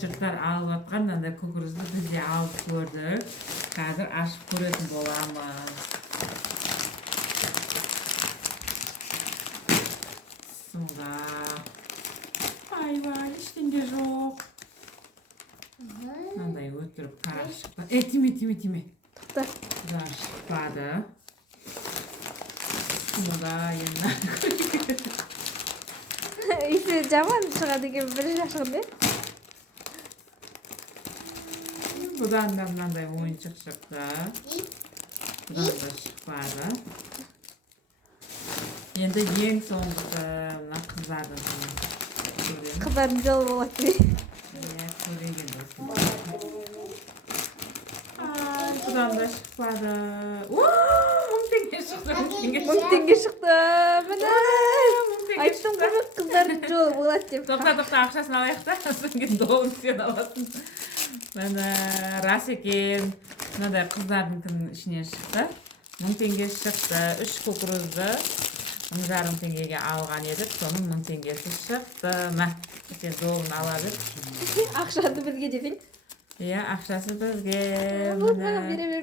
жұрттар алып жатқан мынандай күкірізді біз де алып көрдік. Қазір ашып көретін боламыз. Сонда айбай, ештеңе жоқ. Мынандай өтіріп қарап шықты. Тиме. Тоқта. Да, шықпады. Сонда енді Иісі жаман шығады екен, бір шашығын. Бұдан да мынандай ойыншық шықты. Бұдан да шықпады. Енді ең соңғысы мына қыздардың. Қыздардың жолы болады деп. Көреген болсын. Бұдан да шықпады. 1000 теңге шықты. 1000 теңге шықты. Міне. Айттым ғой қыздардың жолы болады деп. Тоқта, ақшасын алайық та, содан кейін долларын сен аласың. Міне рас екен. Мынадай қыздардың ішінен шықты. 1000 теңге шықты. 3 кукурузды 1000 теңгеге алған едік. Соның 1000 теңгесі шықты. Сен долларын ала бер. Ақшаны бізге десең. Иә, ақшасы бізге. Маған бере бер.